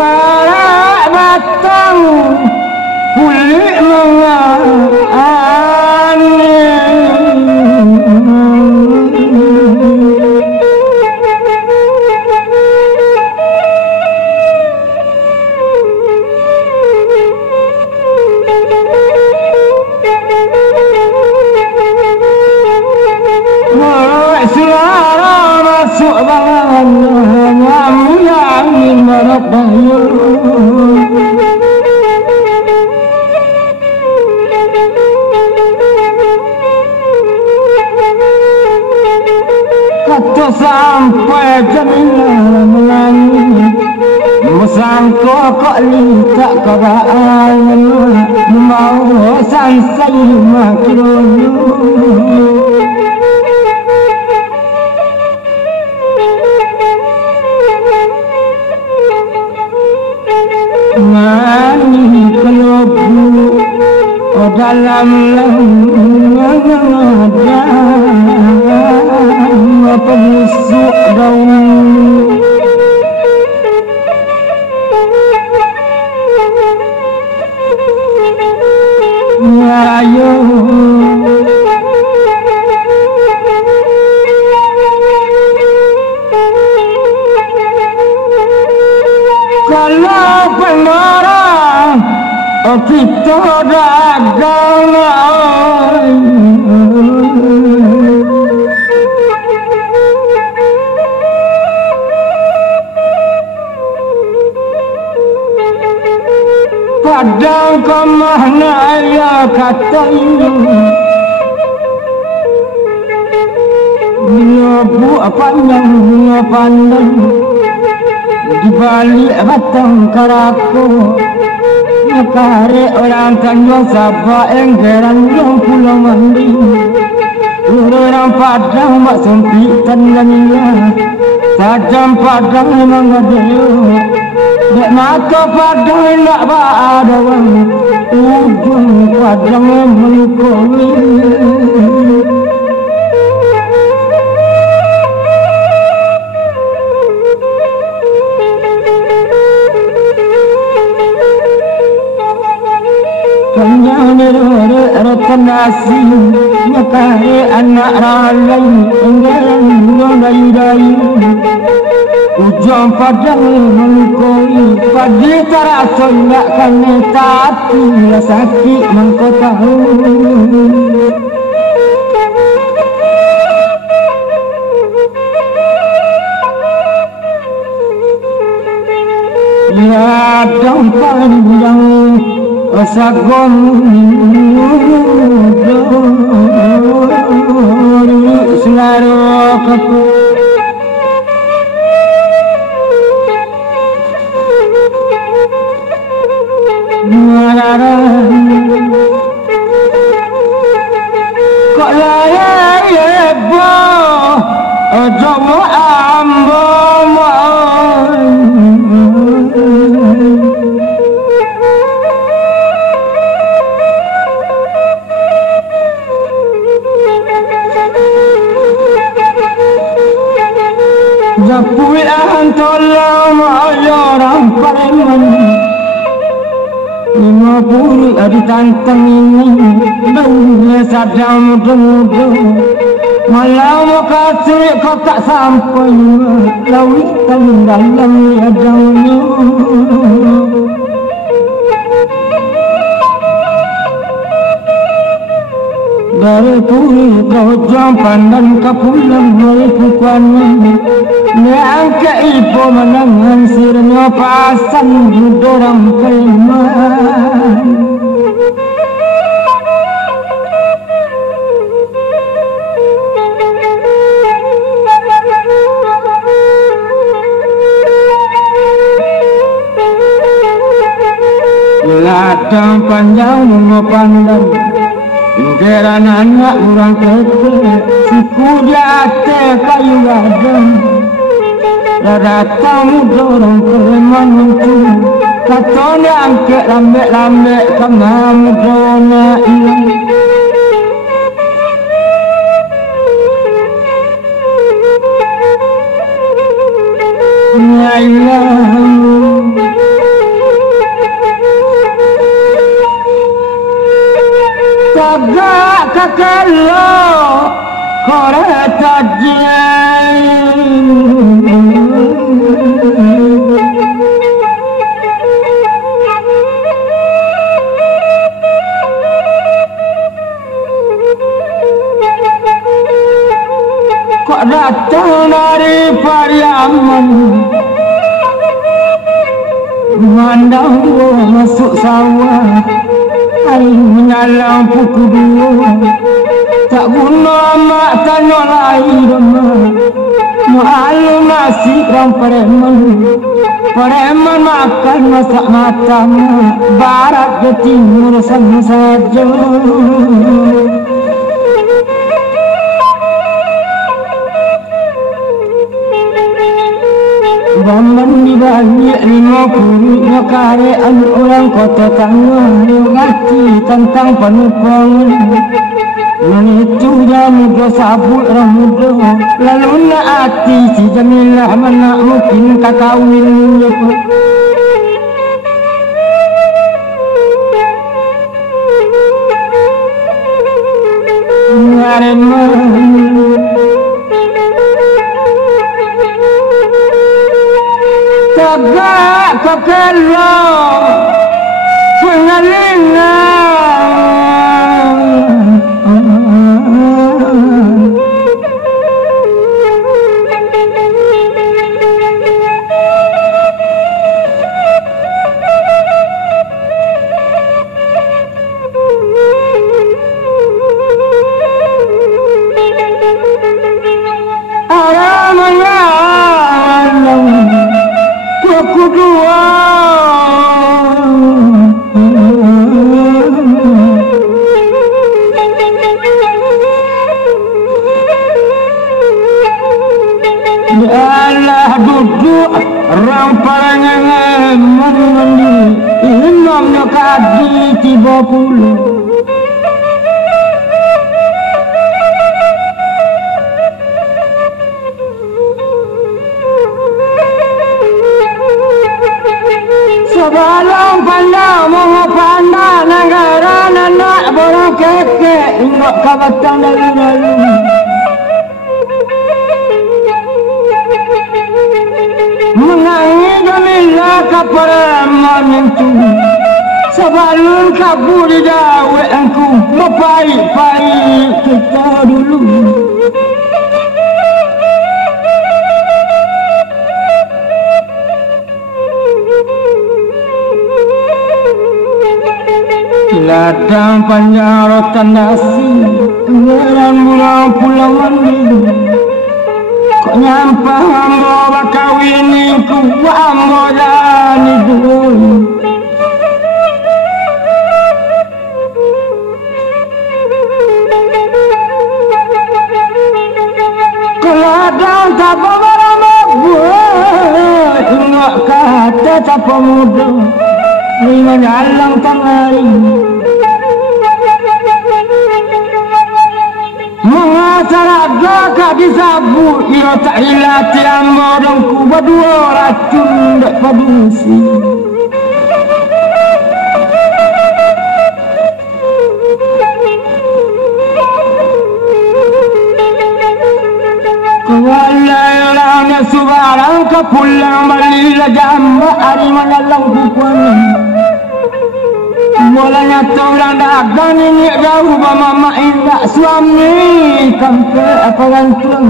Karak batang kulit suara masuk bangan ngamu yang minat bayu kata sampai jamilah melangi musangko kok tak kabaan mau sansai makin mani kelobu dalam langit apa busuk daun ayo kalau pengarang kita dagang padang kemana ya kata dia buat panjang pandang di balik batang karaku nakare orang tanjung sabah enggeran yang pulau mandi orang padang mak sempitan ganilah tajam padang memang ada dek mata padang nak ada ujung padang menikoi rekan nasi nyakare anak ralai enggeran nodai ujung padang menikoi pagi terasa nak kami tapi sakit mengkau tahu ya dong panjang sagon selaro kaku kok layak yebo jomo ambo Japui antolong orang pareman 50 adi tantang ini Dunia sadam muda-muda Malam kasih kau tak sampai Lawitan dalam liadangnya Dari puri kau jampan dan kau pulang melipukan Neangka ipo menangan sirnya pasang dorang preman Ladang panjang mengopandang Geran anak orang kete Siku di atas kayu gadang Datang dorong preman itu Katanya angkat lambek-lambek Kama mudona ilang Ya ilah kakelo kore tajian kok datang dari Pariaman memandang masuk sawah air menyalang pukul 2 tak guna mak tanya lain malu nasi orang Pareman makan masak matang barat ke timur sama saja Baman di balik 50 karyan orang kota tangga dia ngerti tentang penumpang Manitu jamu sabut ramudo lalu nak hati si Jamilah mana mungkin kakawin Tegak kekelo pengalingan Allah duduk orang parangan mandi imamnya kadi 30 Sebelum pandang mau pandang negara anak borong keke ingat kabatang dalu-dalu menangi Jamilah kaparaman itu sebelum kabur di dawe engku mepai-pai kita dulu ladang panjang rotan nasi ngeran bulan pulau mandi kok nyampah ambo bakawiniku ambo dani dulu keladang tak berama buat ingat kata tak pemuda lima jalang tangari mengasaraga kak disabu iro tak hilati ambo dongku berdua racun dek padusi kewalairannya subarang kepulang balilah jamba arimana langkukuan mulanya tulang dagang ini jauh mama indah suami sampai apa gantung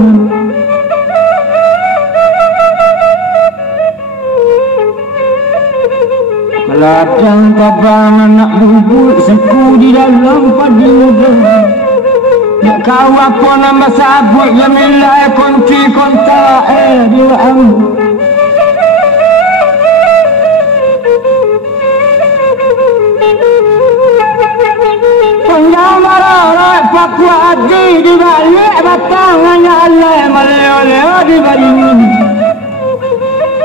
ladang tabang anak bubuk seku di dalam padi muda nak kau apa nama sabut Jamilah kunci kontak dia ambil Paku hati di balik batangannya Allah meleo-leo di balik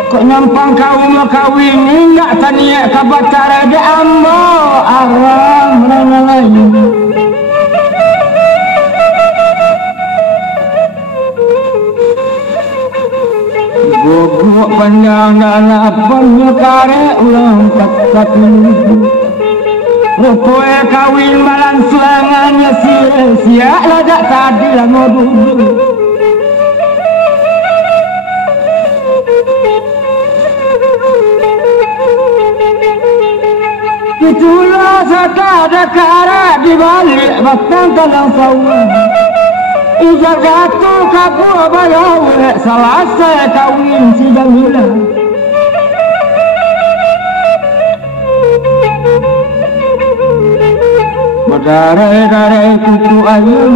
kok nyampang kau mau kawin enggak tanya kabatar ada ambo aram rana lain guguk panjang dan lapangnya kare ulang tak Rupanya kawin malam selangannya sia-sia ladak tadi lah ngobrol. Itulah sakada-kada di balik batang talang sawah. Ijak jatuh kabur bayau selesai kawin si Jamila. Berdarai-darai kuku ayam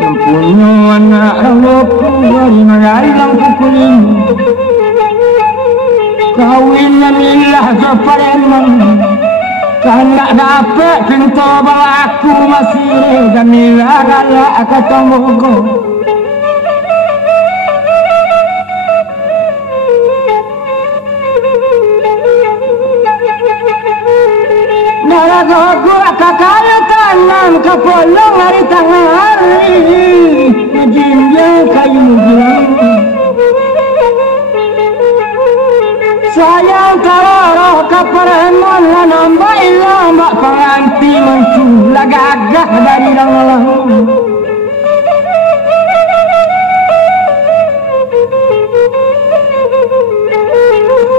yang punya anak rambutku dari mengalang kuku ini. Kawin Jamilah Japareman karena dapat pintu balaku masih Jamilah galak kata mogo. Naragogo kakaya tanam kapolong hari tengah hari ngejinja kayu bilang. Sayang kalau kapareman lah nambah ilang bak penganti mencula gagah dari dalam.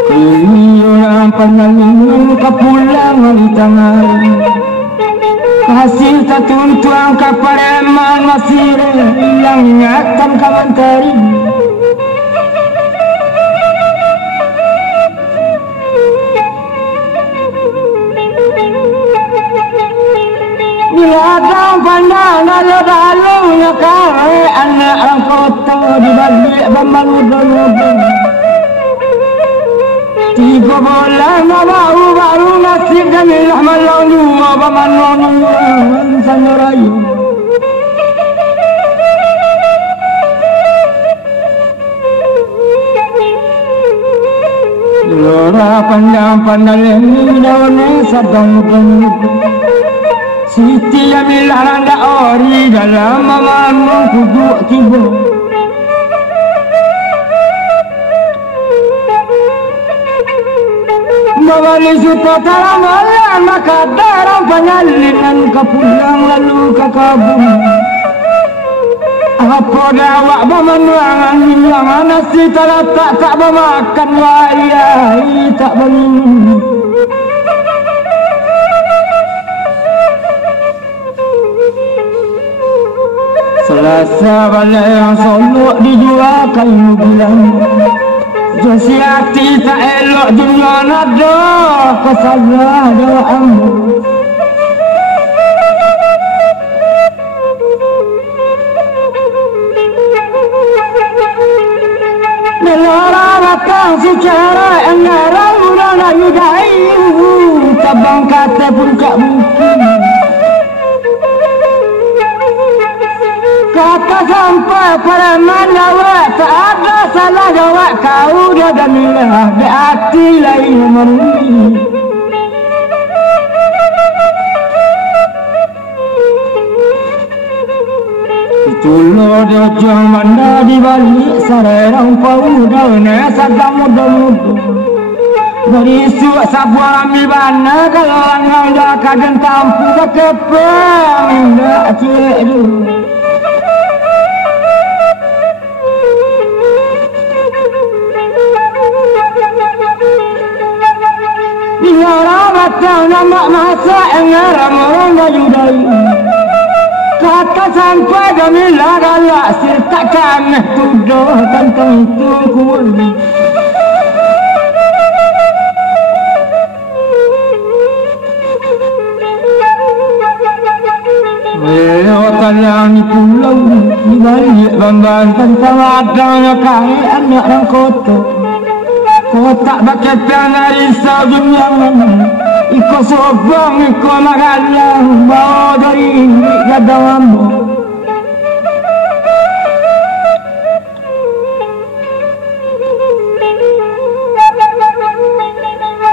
Kini orang penalin kepulang di tangan. Hasil tertuntuang kapareman masih hilang ingatan kawan teri. Biladang pandang dalu-dalunya kare anak orang kota di balik bambalu-dalu. 3 bulan baru nasib Jamilah malang dua bamalong sana rayu. Lora pandang-pandang ini daun sadang-dang. Siti Jamilah randa ori dalam mamanmu kuduk tiba. Mawali suta dalam malam maka darang penyalingan kepulang lalu ke kabung. Apa dawak bermenuangan hilang nasi tak bermakan wayai tak berminum. Selasa balik yang solok dijual kayu bilang. Jasi hati tak elok dunia nada kesalah doamu. Melara datang secara engarang bulan ayu dayu. Tabang kata pun kak mungkin. Kata sampai pada mana wak tak ada salah jawab kau dia Jamilah di hati lain meruni. Itulah dia mana di balik sarang pau daun sadang muda-muda. Dari suak sabuang ambil bana kalau orang dah kadang tampu dah kepeng dah cik dulu. Biar batang nama masa engaram orang judai. Kata sampai Jamilah galak serta kami tuduh tentang itu kuul. Otalang di pulau di balik bambang tentang adanya kaya anak orang kota. Kotak bakat dari dunia mana. Iko sobang, iko magalang, bawa dari gadawamu.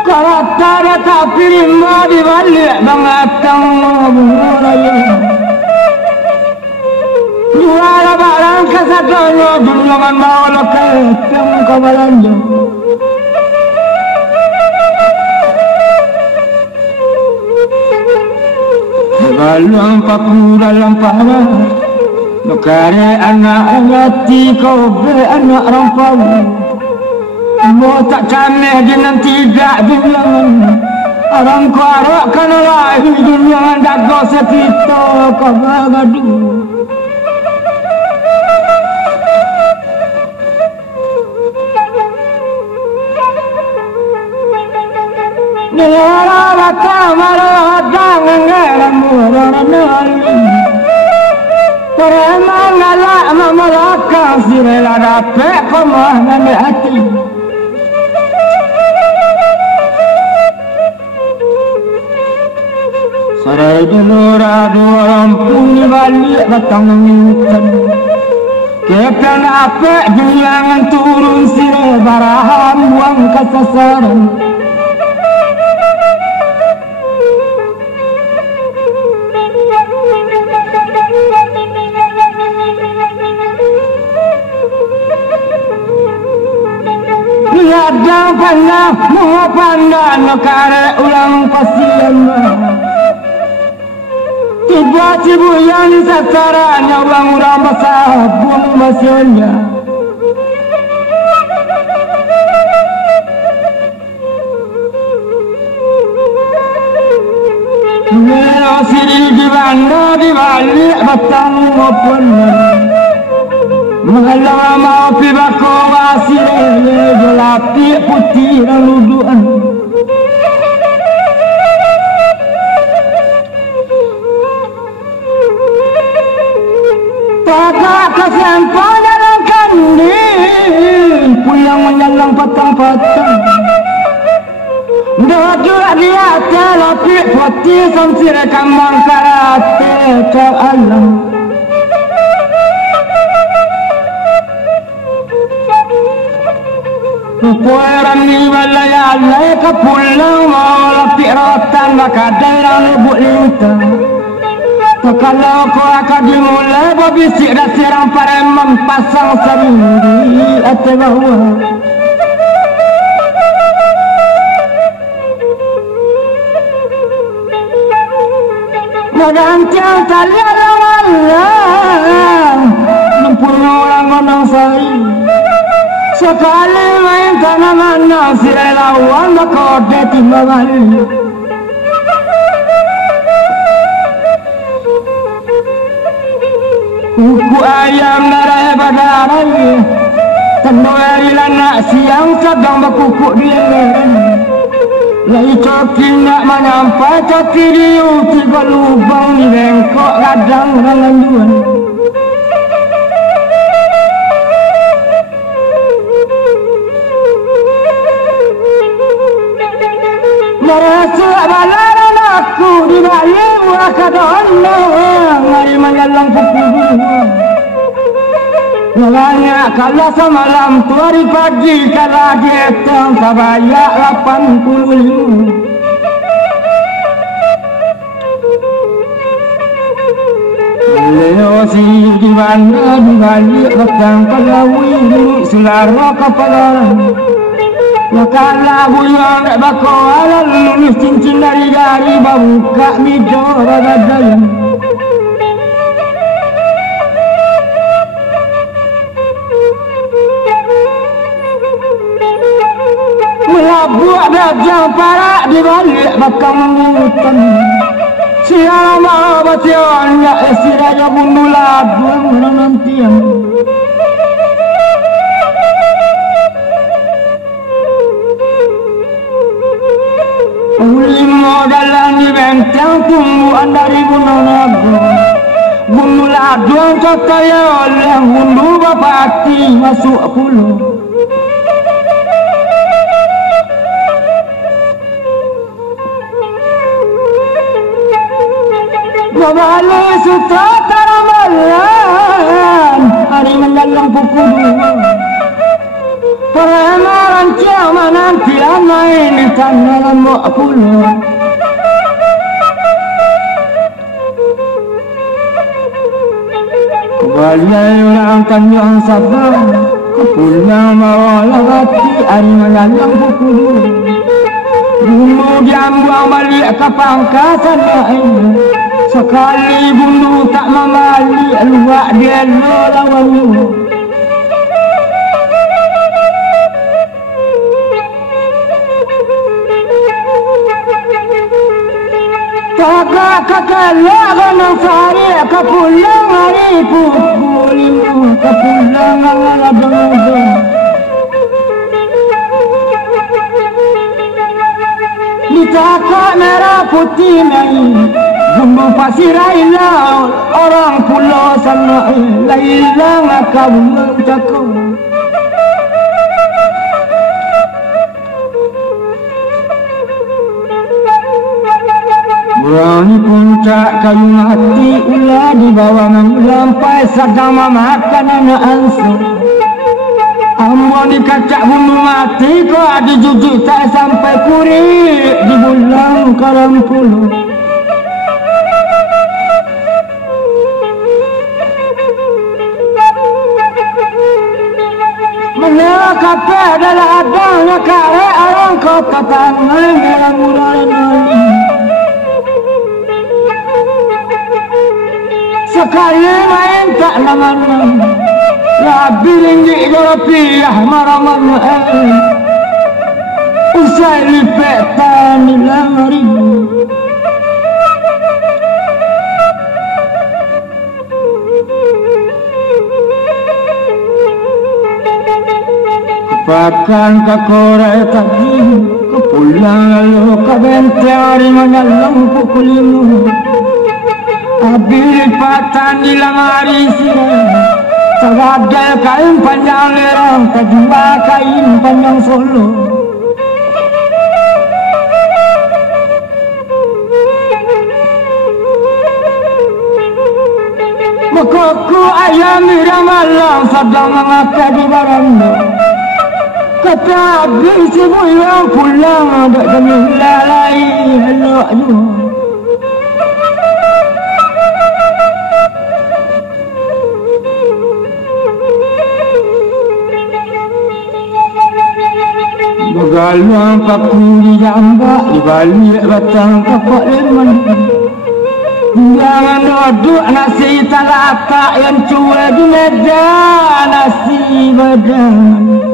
Kalau tak ada tapi mau dibalik bangatang muraya. Jual barang kesadanya dunia kan bawa lokal yang kawalannya. Kalau paku dalam paha, nukare anak ngati kau be anak rampau. Mau tak caneh dengan tidak bilangan. Orang kuarak kan lahir dunia dago sekito kau bagadu. Nera rata maradang ngeram muranali. Peremang ngalak mamalakang sirela dapet komah nane hati. Sarai delora dua rampung balik batang ngitan. Kepen apek julangan turun sire barahan buang kasasaran. Niadang pandang, mau pandang nekare ulang pasian. Tiba-tiba yang sasarannya ulang ulang basah buang masyanya. Melo siri di banda di balik batang maupun. Mengalah mau pibako wasile jelapi putih dan luduan. Tak kesempat dalam kandi, pulang menyalang patang-patang. Duduk di atas lapi putih samsir kambang karate ke alam. Pueran ni balaya lai kapulang mau lapi rotan bakadai rang lubuk lintang. Kalau kau akan dimulai berbisik dah serang pareman pasang sendiri atas bawah. Menggancang tali alam-alam mempunyai orang menang sari. Sekali main tanaman sirai lawan berkode timbangan. Kuku ayam darah badarai, tandoori lanak siang sedang berkukuk di leher. Lai coki nak menyampai coki diu tiga lubang di bengkok kadang ranganduan. Merasa balaran aku di balik wakadona ngari menyalang pukul. Ngelanya kalau semalam tu hari pagi kalau dietang kabayak 85. Leo si di mana di balik batang pelawi selara kepalan. Wakala buyang tak bako alal lulus cincin dari buka midor badayang. Melabuh dajang parak di balik bakang mengutan. Siapa mau bationnya esiraya bundu labu menantian. Ulimo dalam di benteng tumbuhan dari gunung labu. Bundu labu kata ya oleh bundu bapati masuk pulau. Mabali sutra taramalan hari mendalang pukul 2. Peremaran ciaman nanti main di tanah lambok pulau. Kembali ulang tanjung sabar pulau mawalah hati hari mendalang pukul 2. Bulu diambuang balik ke pangkasan lain. Sekali bunuh tak memali, luak dia lo lawan lu. Kakak kakak lawan sari kapulang hari pukulimu kapulang ngalabang. Ditakak merah putih naik Gumbu pasir laut orang pulau sana Lailang akau mencakup Berani puncak kayu mati ulah di bawah melampai sedang memakan anak ansur Ambon di kacak bunuh mati kau ada jujur tak sampai kurik di bulan karam puluh. Mana kape adalah adanya kare orang kota tangan dalam mulai nali. Sekali main tak nama-nama. Rabi ringgit rupiah maraman usai lipetan di lamari Pakan ke korek tadi ke pulang lalu ke bentari menyalang pukulimu Habis lipatan di lamari sirah Segadal kain panjang lerang, kedua kain panjang solo. Makaku ayam ramalang sedang mengakar di baranda. Kata habis ibu yang pulang, ada kami lalai elok juga. Galuang paku di jambak, di balik batang pokok lemon. Jangan duduk nasi talatak yang cuai di meja nasi badan.